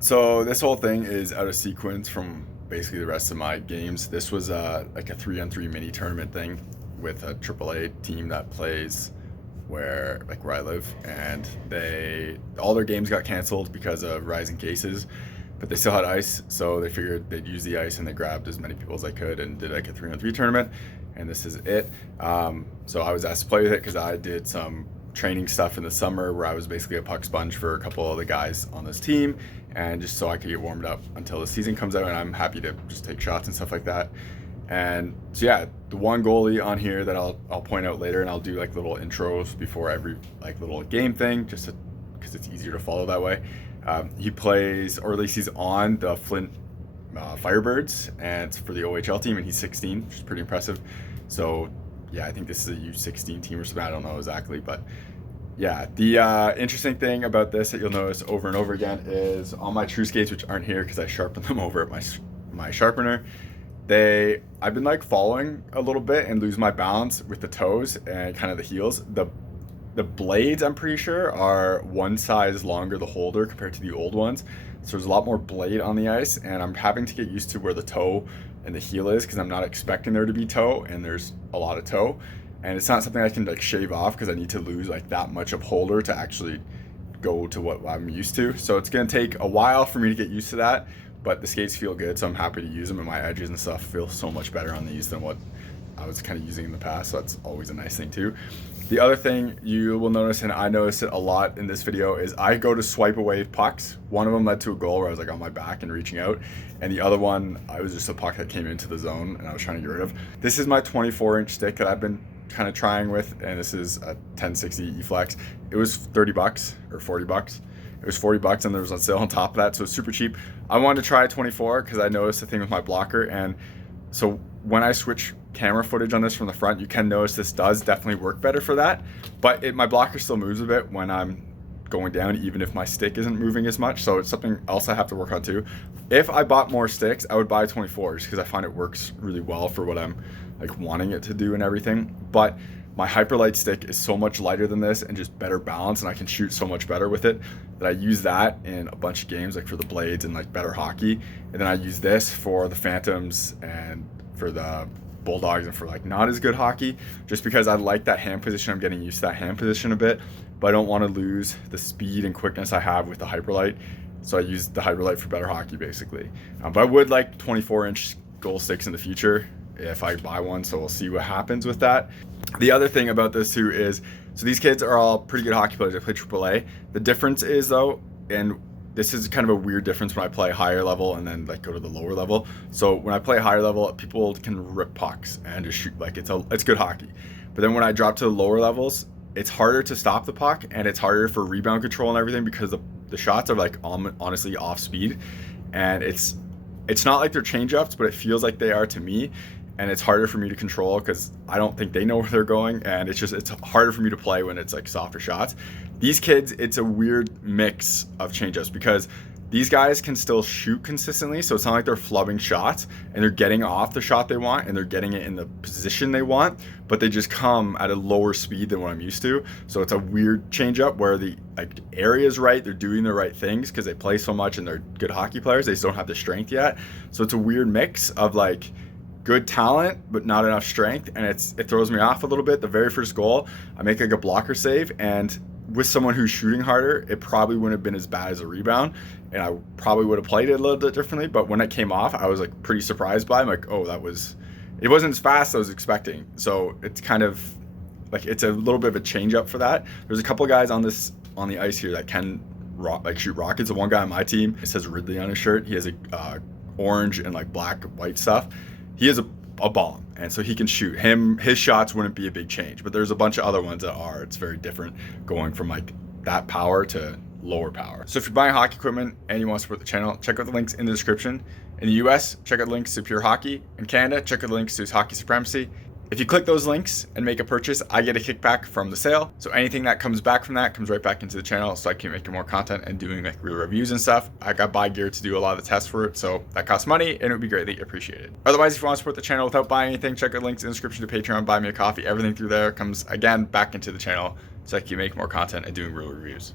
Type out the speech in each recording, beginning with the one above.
So this whole thing is out of sequence from basically the rest of my games. This was like a 3-on-3 mini tournament thing with a AAA team that plays where I live, and all their games got canceled because of rising cases, but they still had ice, so they figured they'd use the ice, and they grabbed as many people as they could and did like a 3-on-3 tournament, and this is it. So I was asked to play with it because I did some training stuff in the summer where I was basically a puck sponge for a couple of the guys on this team, and just so I could get warmed up until the season comes out, and I'm happy to just take shots and stuff like that. And so yeah, the one goalie on here that I'll point out later, and I'll do like little intros before every like little game thing, just because it's easier to follow that way. He plays, or at least he's on the Flint Firebirds, and it's for the OHL team, and he's 16, which is pretty impressive. So yeah, I think this is a U16 team or something. I don't know exactly, but yeah, the interesting thing about this that you'll notice over and over again is on my true skates, which aren't here because I sharpened them over at my sharpener. I've been like falling a little bit and lose my balance with the toes and kind of the heels. The blades, I'm pretty sure, are one size longer, the holder, compared to the old ones. So there's a lot more blade on the ice, and I'm having to get used to where the toe and the heel is because I'm not expecting there to be toe, and there's a lot of toe. And it's not something I can like shave off because I need to lose like that much of holder to actually go to what I'm used to. So it's gonna take a while for me to get used to that, but the skates feel good, so I'm happy to use them, and my edges and stuff feel so much better on these than what I was kind of using in the past, so that's always a nice thing too. The other thing you will notice, and I noticed it a lot in this video, is I go to swipe away pucks. One of them led to a goal where I was like on my back and reaching out, and the other one, I was just a puck that came into the zone and I was trying to get rid of. This is my 24-inch stick that I've been kind of trying with, and this is a 1060 Eflex. It was 30 bucks or 40 bucks. It was 40 bucks, and there was on sale on top of that, so it's super cheap. I wanted to try 24 because I noticed the thing with my blocker, and so when I switch camera footage on this from the front, you can notice this does definitely work better for that, but my blocker still moves a bit when I'm going down, even if my stick isn't moving as much, so it's something else I have to work on too. If I bought more sticks, I would buy 24s because I find it works really well for what I'm like wanting it to do and everything, but my Hyperlight stick is so much lighter than this and just better balance, and I can shoot so much better with it that I use that in a bunch of games, like for the blades and like better hockey, and then I use this for the Phantoms and for the Bulldogs and for like not as good hockey, just because I like that hand position. I'm getting used to that hand position a bit, but I don't want to lose the speed and quickness I have with the Hyperlight, so I use the Hyperlight for better hockey basically. But I would like 24-inch goal sticks in the future if I buy one, so we'll see what happens with that. The other thing about this too is, so these kids are all pretty good hockey players. They play AAA. The difference is though, and this is kind of a weird difference when I play higher level and then like go to the lower level. So when I play higher level, people can rip pucks and just shoot, like it's good hockey. But then when I drop to the lower levels, it's harder to stop the puck, and it's harder for rebound control and everything because the shots are like honestly off speed, and it's not like they're change ups, but it feels like they are to me. And it's harder for me to control because I don't think they know where they're going, and it's harder for me to play when it's like softer shots. These kids, it's a weird mix of change-ups because these guys can still shoot consistently, so it's not like they're flubbing shots and they're getting off the shot they want and they're getting it in the position they want, but they just come at a lower speed than what I'm used to. So it's a weird change-up where the like area is right, they're doing the right things because they play so much and they're good hockey players. They just don't have the strength yet, so it's a weird mix of like good talent but not enough strength, and it throws me off a little bit. The very first goal, I make like a blocker save, and with someone who's shooting harder, it probably wouldn't have been as bad as a rebound, and I probably would have played it a little bit differently. But when it came off, I was like pretty surprised by it. I'm like, oh, it wasn't as fast as I was expecting. So it's kind of like it's a little bit of a change up for that. There's a couple guys on the ice here that can shoot rockets. The one guy on my team, it says Ridley on his shirt. He has a orange and like black white stuff. He has a bomb, and so he can shoot. His shots wouldn't be a big change, but there's a bunch of other ones that are. It's very different going from like that power to lower power. So if you're buying hockey equipment and you want to support the channel, check out the links in the description. In the US, check out the links to Pure Hockey. In Canada, check out the links to Hockey Supremacy. If you click those links and make a purchase, I get a kickback from the sale. So anything that comes back from that comes right back into the channel, so I can make more content and doing like real reviews and stuff. I got buy gear to do a lot of the tests for it, so that costs money and it would be greatly appreciated. Otherwise, if you want to support the channel without buying anything, check out links in the description to Patreon, buy me a coffee. Everything through there comes again back into the channel, so I can make more content and doing real reviews.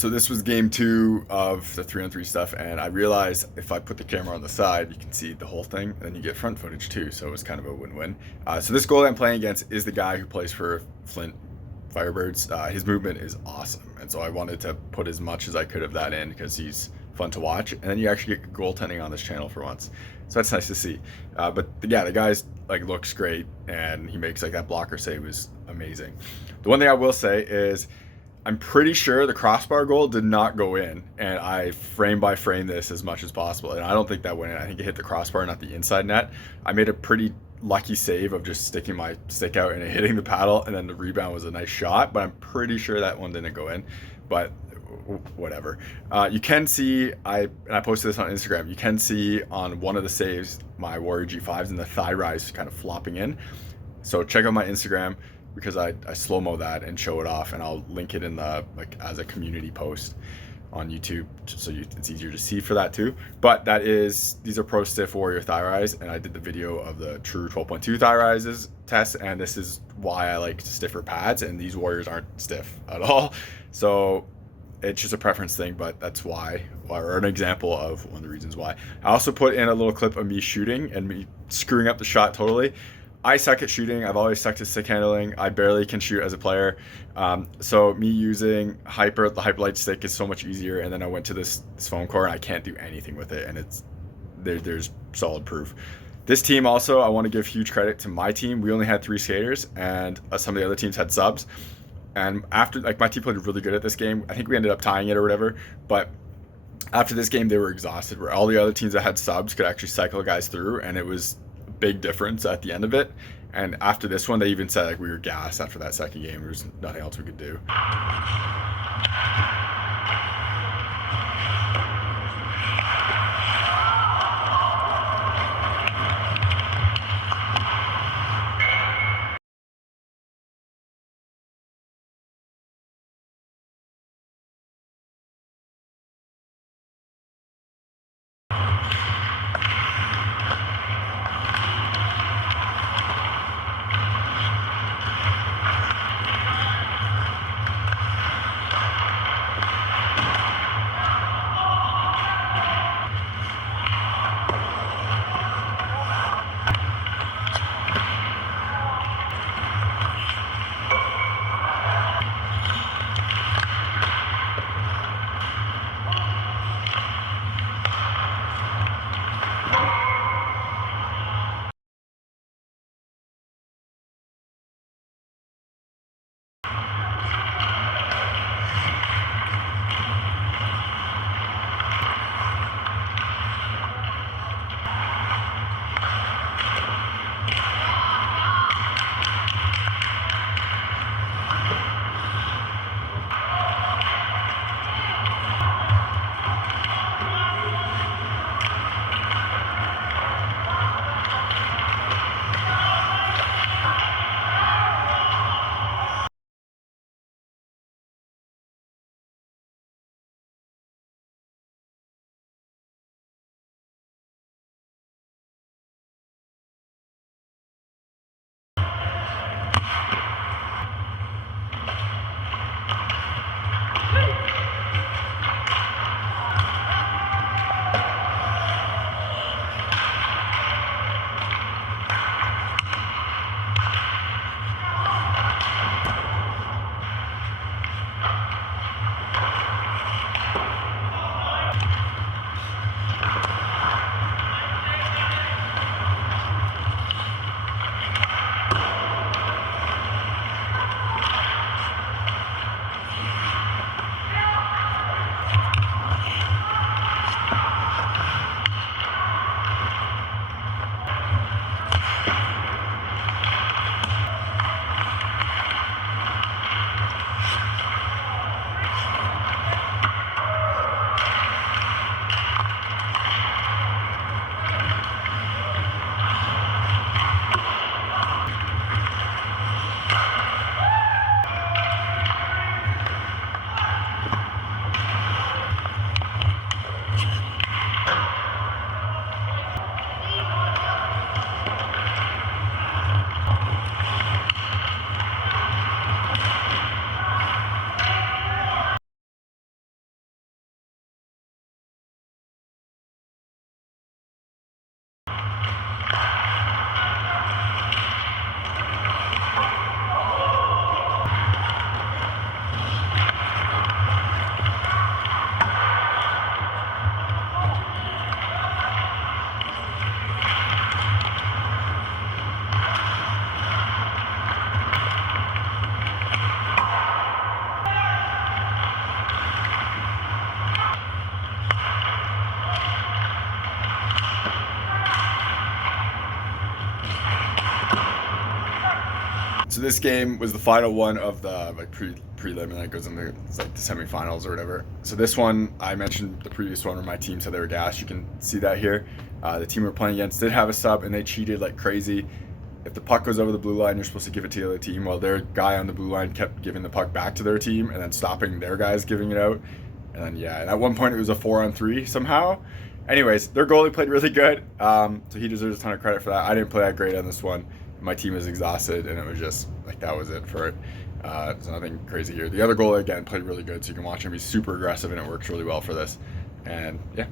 So this was game 2 of the 3-on-3 stuff, and I realized if I put the camera on the side, you can see the whole thing, and then you get front footage too, so it was kind of a win-win. So this goalie I'm playing against is the guy who plays for Flint Firebirds. His movement is awesome, and so I wanted to put as much as I could of that in because he's fun to watch. And then you actually get goaltending on this channel for once, so that's nice to see. But yeah, the guy's like looks great, and he makes like that blocker save is amazing. The one thing I will say is I'm pretty sure the crossbar goal did not go in, and I frame by frame this as much as possible, and I don't think that went in. I think it hit the crossbar, not the inside net. I made a pretty lucky save of just sticking my stick out and it hitting the paddle, and then the rebound was a nice shot, but I'm pretty sure that one didn't go in. But whatever. You can see, I posted this on Instagram, you can see on one of the saves my Warrior G5s and the thigh rise kind of flopping in. So check out my Instagram because I slow-mo that and show it off, and I'll link it in the like as a community post on YouTube, so it's easier to see for that too. But these are Pro Stiff Warrior thigh rise, and I did the video of the true 12.2 thigh rises test, and this is why I like stiffer pads, and these Warriors aren't stiff at all. So it's just a preference thing, but that's why, or an example of one of the reasons why. I also put in a little clip of me shooting and me screwing up the shot totally. I suck at shooting. I've always sucked at stick handling. I barely can shoot as a player. So me using the Hyperlight stick is so much easier. And then I went to this foam core and I can't do anything with it. And there's solid proof. This team also, I want to give huge credit to my team. We only had 3 skaters, and some of the other teams had subs. And after, like, my team played really good at this game. I think we ended up tying it or whatever. But after this game, they were exhausted, where all the other teams that had subs could actually cycle guys through, and it was big difference at the end of it. And after this one, they even said like we were gassed after that second game. There's nothing else we could do. So this game was the final one of the like prelim, and then it goes into like the semifinals or whatever. So this one, I mentioned the previous one where my team said they were gassed. You can see that here. The team we're playing against did have a sub, and they cheated like crazy. If the puck goes over the blue line, you're supposed to give it to the other team. Well, their guy on the blue line kept giving the puck back to their team, and then stopping their guys giving it out. And then and at one point it was a 4-on-3 somehow. Anyways, their goalie played really good, so he deserves a ton of credit for that. I didn't play that great on this one. My team was exhausted, and it was just like that was it for it. There's nothing crazy here. The other goalie again played really good, so you can watch him. He's super aggressive, and it works really well for this. And yeah.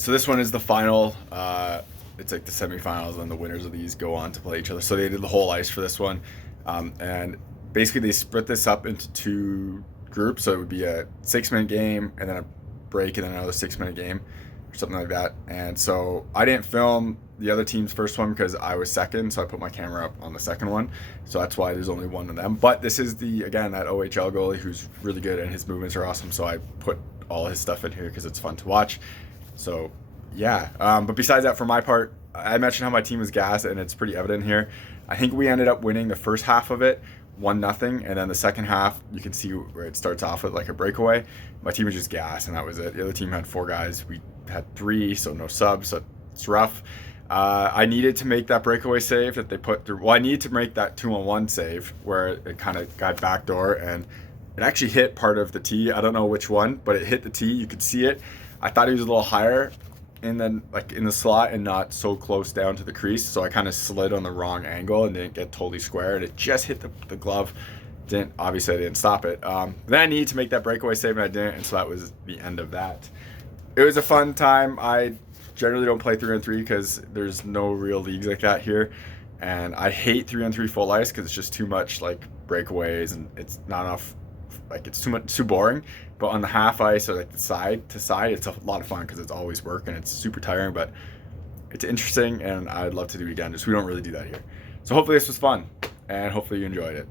So this one is the final. It's like the semifinals, and the winners of these go on to play each other. So they did the whole ice for this one, and basically they split this up into 2 groups. So it would be a 6-minute game, and then a break, and then another 6-minute game, or something like that. And so I didn't film the other team's first one because I was second, so I put my camera up on the second one. So that's why there's only one of them. But this is again that OHL goalie who's really good, and his movements are awesome. So I put all his stuff in here because it's fun to watch. So yeah, but besides that, for my part, I mentioned how my team was gas, and it's pretty evident here. I think we ended up winning the first half of it 1-0, and then the second half you can see where it starts off with like a breakaway. My team was just gas, and that was it. The other team had 4 guys. We had 3, so no subs, so it's rough. I needed to make that breakaway save that they put through. Well, I needed to make that 2-on-1 save where it kind of got backdoor, and it actually hit part of the tee. I don't know which one, but it hit the tee. You could see it. I thought he was a little higher, and then like in the slot and not so close down to the crease, so I kind of slid on the wrong angle and didn't get totally square, and it just hit the glove. Obviously I didn't stop it. Then I needed to make that breakaway save, and I didn't, and so that was the end of that. It was a fun time. I generally don't play 3-on-3 because there's no real leagues like that here, and I hate 3-on-3 full ice because it's just too much like breakaways, and it's not enough, like it's too boring. But on the half ice or like the side to side, it's a lot of fun because it's always work, and it's super tiring, but it's interesting, and I'd love to do it again. Just we don't really do that here. So hopefully this was fun, and hopefully you enjoyed it.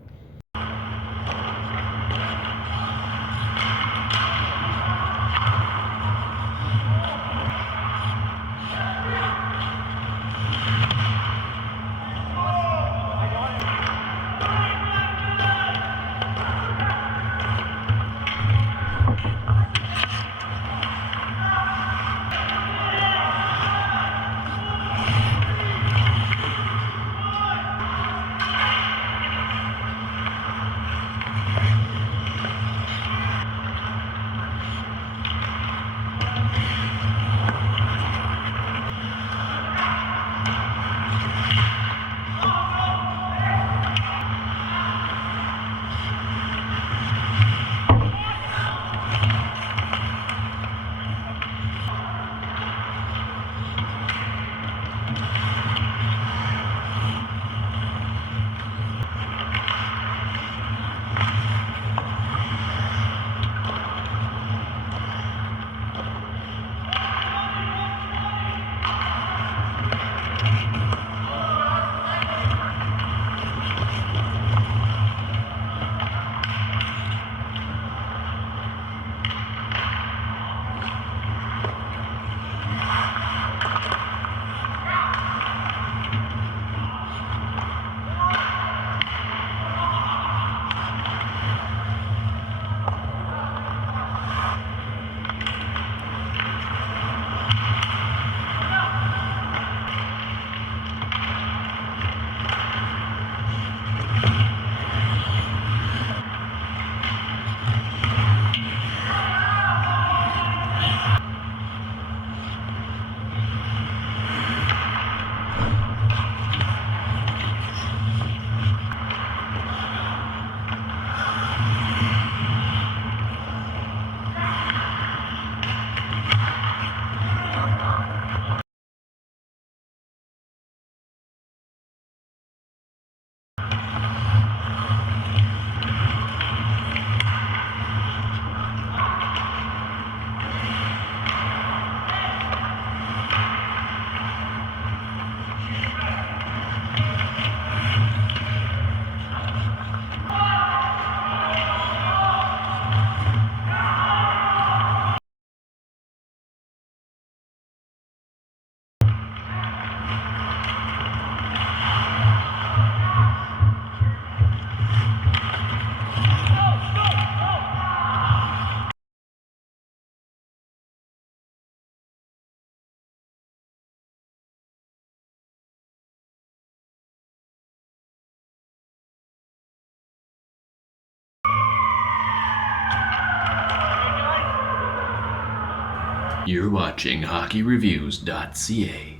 You're watching HockeyReviews.ca.